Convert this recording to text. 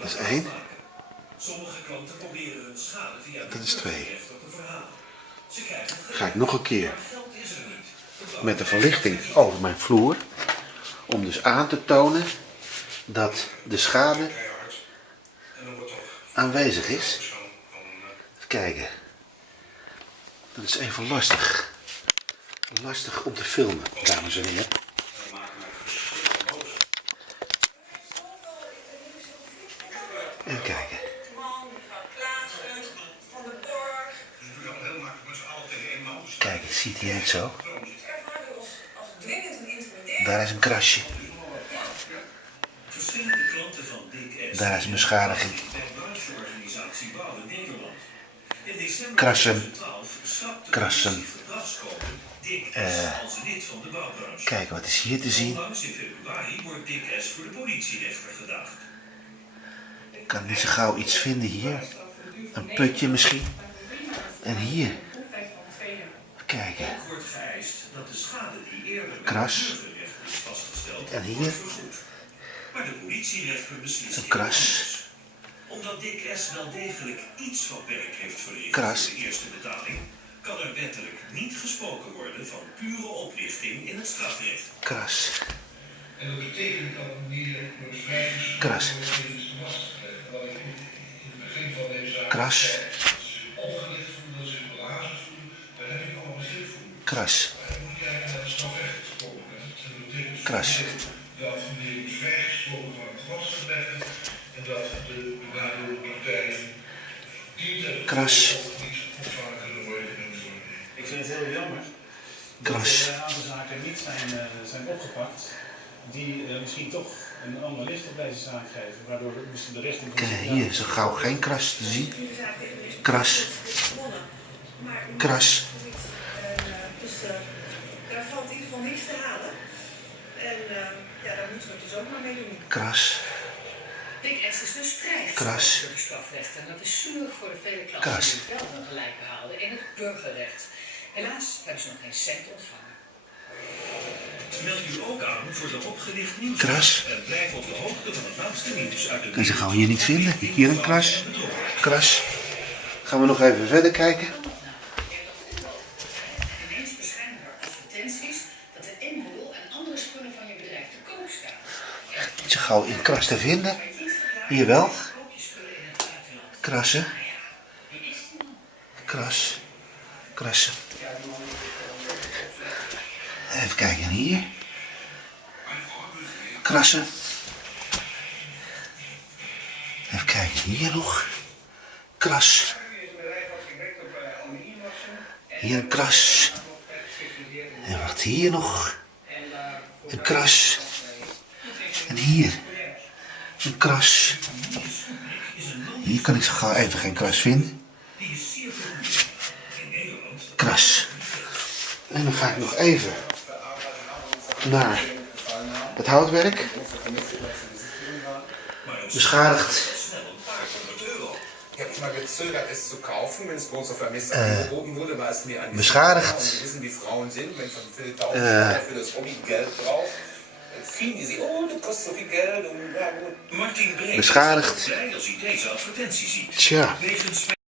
Dat is 1. Dat is 2. Ga ik nog een keer met de verlichting over mijn vloer. Om dus aan te tonen dat de schade aanwezig is. Even kijken. Dat is even lastig. Lastig om te filmen, dames en heren. Even kijken. Kijk, ik zie het hier niet zo. Daar is een krasje. Daar is een beschadiging. Krassen. Krassen. Kijk, wat is hier te zien? Ik kan niet zo gauw iets vinden hier. Een putje misschien. En hier. Even kijken. Kras. En hier. Een kras. Omdat Dick S. wel degelijk iets van werk heeft verricht in de eerste betaling, kan er wettelijk niet gesproken worden van pure oplichting in het strafrecht. Kras. En dat betekent dat meneer Kras. Kras. Kras. Kras. Dat meneer moet vrijgesproken van het gewadsverbrechen en dat de benadeelde partijen dient en kras niet ontvangen kunnen worden in hun vorming. Ik vind het heel jammer dat er een aantal zaken niet zijn opgepakt die misschien toch een ander licht op deze zaak geven, waardoor de richting van hier is zo gauw geen kras te zien. Kras. Kras. Dus daar valt in ieder geval niks te halen. En ja, daar moeten we het dus ook maar mee doen. Kras. Dick S. is dus vrijgesproken door de strafrecht. En dat is zuur voor de vele klanten die het wel ongelijk behaalden in het burgerrecht. Helaas hebben ze nog geen cent ontvangen. Meld u ook aan voor de opgericht nieuws. Kras. En blijf op de hoogte van het laatste nieuws uit de... Kan ze gauw hier niet vinden. Hier een kras. Kras. Gaan we nog even verder kijken. Ineens verschijnen er advertenties dat de inboedel en andere spullen van je bedrijf te koop staan. Niet zo gauw in kras te vinden. Hier wel. Krassen. Kras. Krassen. Even kijken hier. Krassen. Even kijken hier nog. Kras. Hier een kras. En wat hier nog? Een kras. En hier. Een kras. Hier kan ik zo gauw even geen kras vinden. Kras. En dan ga ik nog even naar het houtwerk. Beschadigd. Ich habe immer gezögert, es zu kaufen, wenn es groß auf der Messe angeboten wurde, war es mir ein Beschadigd. Sie wissen, wie Frauen sind, wenn von viel 1000 für das Hobby Geld braucht, vielen die sich, oh, das kostet so viel Geld. Und, ja, gut. Martin Breed Beschadigd. is blij als hij deze advertentie ziet. Tja. Wegens